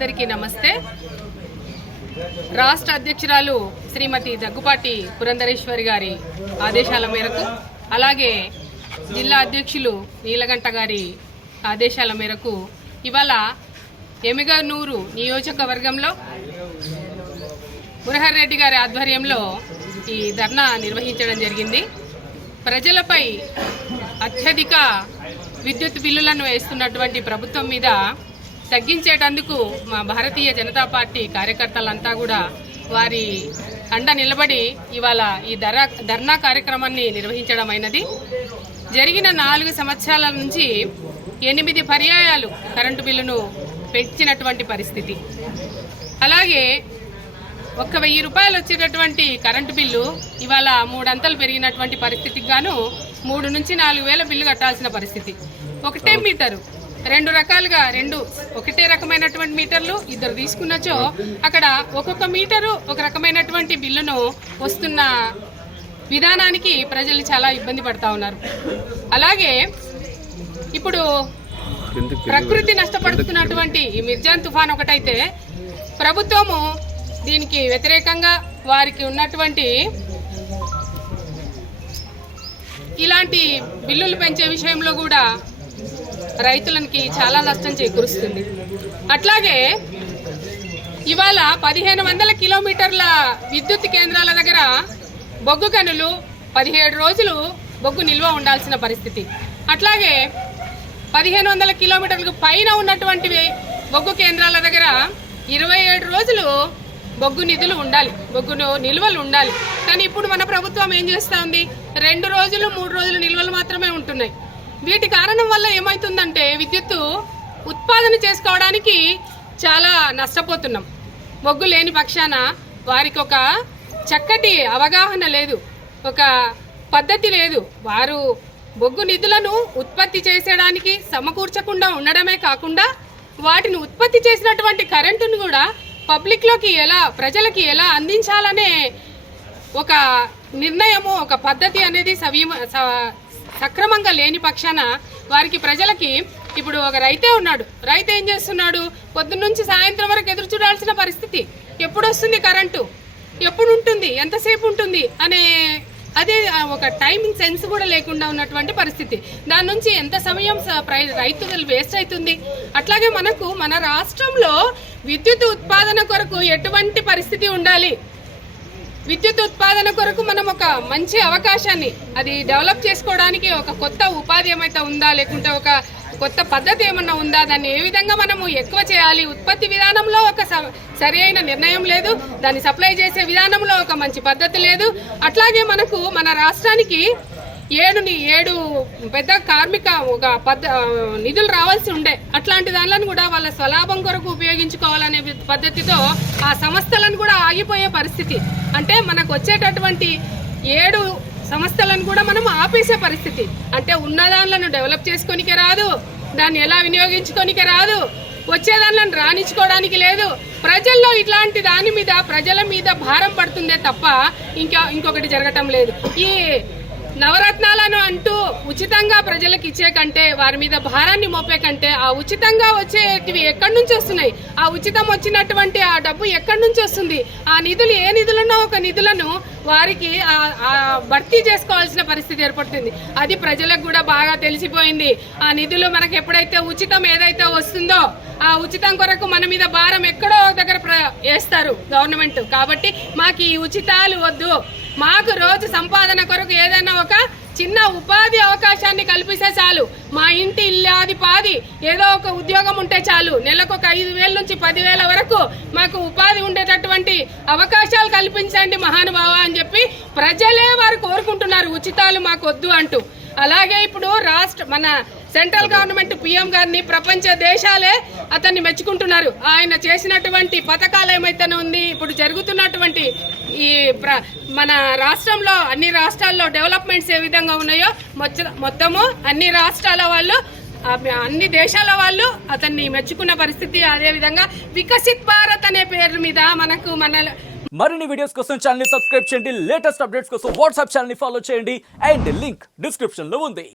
అందరికీ నమస్తే. రాష్ట్ర అధ్యక్షురాలు శ్రీమతి దగ్గుపాటి పురంధరేశ్వరి గారి ఆదేశాల మేరకు, అలాగే జిల్లా అధ్యక్షులు నీలగంట గారి ఆదేశాల మేరకు ఇవాళ ఎమ్మిగనూరు నియోజకవర్గంలో మురహర్ రెడ్డి గారి ఆధ్వర్యంలో ఈ ధర్నా నిర్వహించడం జరిగింది. ప్రజలపై అత్యధిక విద్యుత్ బిల్లులను వేస్తున్నటువంటి ప్రభుత్వం మీద తగ్గించేటందుకు మా భారతీయ జనతా పార్టీ కార్యకర్తలంతా కూడా వారి అండ నిలబడి ఇవాళ ఈ ధర్నా కార్యక్రమాన్ని నిర్వహించడం అయినది. జరిగిన 4 సంవత్సరాల నుంచి 8 పర్యాయాలు కరెంటు బిల్లును పెంచినటువంటి పరిస్థితి. అలాగే 1,000 రూపాయలు వచ్చేటటువంటి కరెంటు బిల్లు ఇవాళ 3 అంతలు పెరిగినటువంటి పరిస్థితికి గాను 3 నుంచి 4,000 బిల్లు కట్టాల్సిన పరిస్థితి. ఒకటే మీటరు 2 రకాలుగా ఒకటే రకమైనటువంటి మీటర్లు ఇద్దరు తీసుకున్నచో అక్కడ ఒక్కొక్క మీటరు ఒక రకమైనటువంటి బిల్లును వస్తున్న విధానానికి ప్రజలు చాలా ఇబ్బంది పడతా ఉన్నారు. అలాగే ఇప్పుడు ప్రకృతి నష్టపడుతున్నటువంటి ఈ మిర్జాన్ తుఫాన్ ఒకటైతే ప్రభుత్వము దీనికి వ్యతిరేకంగా వారికి ఉన్నటువంటి ఇలాంటి బిల్లులు పెంచే విషయంలో కూడా రైతులకి చాలా నష్టం చేకూరుస్తుంది. అట్లాగే ఇవాళ 1,500 కిలోమీటర్ల విద్యుత్ కేంద్రాల దగ్గర బొగ్గు గనులు 17 రోజులు బొగ్గు నిల్వ ఉండాల్సిన పరిస్థితి. అట్లాగే 1,500 కిలోమీటర్లకు పైన ఉన్నటువంటి బొగ్గు కేంద్రాల దగ్గర 27 రోజులు బొగ్గు నిధులు ఉండాలి, బొగ్గు నిల్వలు ఉండాలి. కానీ ఇప్పుడు మన ప్రభుత్వం ఏం చేస్తా ఉంది, 2 రోజులు 3 రోజులు నిల్వలు మాత్రమే ఉంటున్నాయి. వీటి కారణం వల్ల ఏమవుతుందంటే విద్యుత్తు ఉత్పాదన చేసుకోవడానికి చాలా నష్టపోతున్నాం. బొగ్గు లేని పక్షాన వారికి ఒక చక్కటి అవగాహన లేదు, ఒక పద్ధతి లేదు. వారు బొగ్గు నిధులను ఉత్పత్తి చేసేయడానికి సమకూర్చకుండా ఉండడమే కాకుండా వాటిని ఉత్పత్తి చేసినటువంటి కరెంటును కూడా పబ్లిక్లోకి ప్రజలకి ఎలా అందించాలనే ఒక నిర్ణయము, ఒక పద్ధతి అనేది సక్రమంగా లేని పక్షాన వారికి ప్రజలకి ఇప్పుడు ఒక రైతే ఉన్నాడు. రైతు ఏం చేస్తున్నాడు, పొద్దున్నుంచి సాయంత్రం వరకు ఎదురు చూడాల్సిన పరిస్థితి. ఎప్పుడు వస్తుంది కరెంటు, ఎప్పుడు ఉంటుంది, ఎంతసేపు ఉంటుంది అనే అదే ఒక టైమింగ్ సెన్స్ కూడా లేకుండా ఉన్నటువంటి పరిస్థితి. దాని నుంచి ఎంత సమయం రైతులు వేస్ట్ అవుతుంది. అట్లాగే మన రాష్ట్రంలో విద్యుత్ ఉత్పాదన కొరకు ఎటువంటి పరిస్థితి ఉండాలి, విద్యుత్ ఉత్పాదన కొరకు మనం ఒక మంచి అవకాశాన్ని అది డెవలప్ చేసుకోవడానికి ఒక కొత్త ఉపాధి ఏమైతే ఉందా, లేకుంటే ఒక కొత్త పద్ధతి ఏమన్నా ఉందా, దాన్ని ఏ విధంగా మనము ఎక్కువ చేయాలి, ఉత్పత్తి విధానంలో ఒక సరి అయిన నిర్ణయం లేదు, దాన్ని సప్లై చేసే విధానంలో ఒక మంచి పద్ధతి లేదు. అట్లాగే మన రాష్ట్రానికి 7 పెద్ద కార్మిక నిధులు రావాల్సి ఉండే, అట్లాంటి దానిలను కూడా వాళ్ళ స్వలాభం కొరకు ఉపయోగించుకోవాలనే పద్ధతితో ఆ సంస్థలను కూడా ఆగిపోయే పరిస్థితి. అంటే మనకు వచ్చేటటువంటి 7 సంస్థలను కూడా మనం ఆపేసే పరిస్థితి. అంటే ఉన్న దానిలను డెవలప్ చేసుకోనికే రాదు, దాన్ని ఎలా వినియోగించుకోనికే రాదు, వచ్చేదానిలను రాణించుకోవడానికి లేదు. ప్రజల్లో ఇట్లాంటి దాని మీద ప్రజల మీద భారం పడుతుందే తప్ప ఇంకొకటి జరగటం లేదు. ఈ నవరత్నాలను అంటూ ఉచితంగా ప్రజలకు ఇచ్చే కంటే, వారి మీద భారాన్ని మోపే కంటే, ఆ ఉచితంగా వచ్చేటివి ఎక్కడి నుంచి వస్తున్నాయి, ఆ ఉచితం వచ్చినటువంటి ఆ డబ్బు ఎక్కడి నుంచి వస్తుంది, ఆ నిధులు ఏ నిధులున్నా ఒక నిధులను వారికి భర్తీ చేసుకోవాల్సిన పరిస్థితి ఏర్పడుతుంది. అది ప్రజలకు కూడా బాగా తెలిసిపోయింది. ఆ నిధులు మనకు ఎప్పుడైతే ఉచితం ఏదైతే వస్తుందో ఆ ఉచితం కొరకు మన మీద భారం ఎక్కడో దగ్గర వేస్తారు గవర్నమెంట్. కాబట్టి మాకు ఈ ఉచితాలు వద్దు, మాకు రోజు సంపాదన కొరకు ఏదైనా ఒక చిన్న ఉపాధి అవకాశాన్ని కల్పిస్తే చాలు, మా ఇంటి ఇల్లాది పాది ఏదో ఒక ఉద్యోగం ఉంటే చాలు, నెలకు ఒక 5,000 నుంచి 10,000 వరకు మాకు ఉపాధి ఉండేటటువంటి అవకాశాలు కల్పించండి మహానుభావ అని చెప్పి ప్రజలే వారు కోరుకుంటున్నారు, ఉచితాలు మాకు వద్దు అంటూ. అలాగే ఇప్పుడు మన సెంట్రల్ గవర్నమెంట్ పిఎం గారిని ప్రపంచ దేశాలే అతన్ని మెచ్చుకుంటున్నారు. ఆయన చేసినటువంటి పథకాలు ఏమైతే ఉంది, ఇప్పుడు జరుగుతున్నటువంటి ఈ మన రాష్ట్రంలో అన్ని రాష్ట్రాల్లో డెవలప్మెంట్స్ ఏ విధంగా ఉన్నాయో మొత్తము అన్ని రాష్ట్రాల వాళ్ళు, అన్ని దేశాల వాళ్ళు అతన్ని మెచ్చుకున్న పరిస్థితి. అదేవిధంగా వికసిత్ భారత్ అనే పేరు మీద మరిన్ని వీడియోస్ కోసం ఛానల్ ని సబ్స్క్రైబ్ చేయండి, లేటెస్ట్ అప్డేట్స్ కోసం వాట్సాప్ ఛానల్ ని ఫాలో చేయండి, అండ్ లింక్ డిస్క్రిప్షన్ లో ఉంది.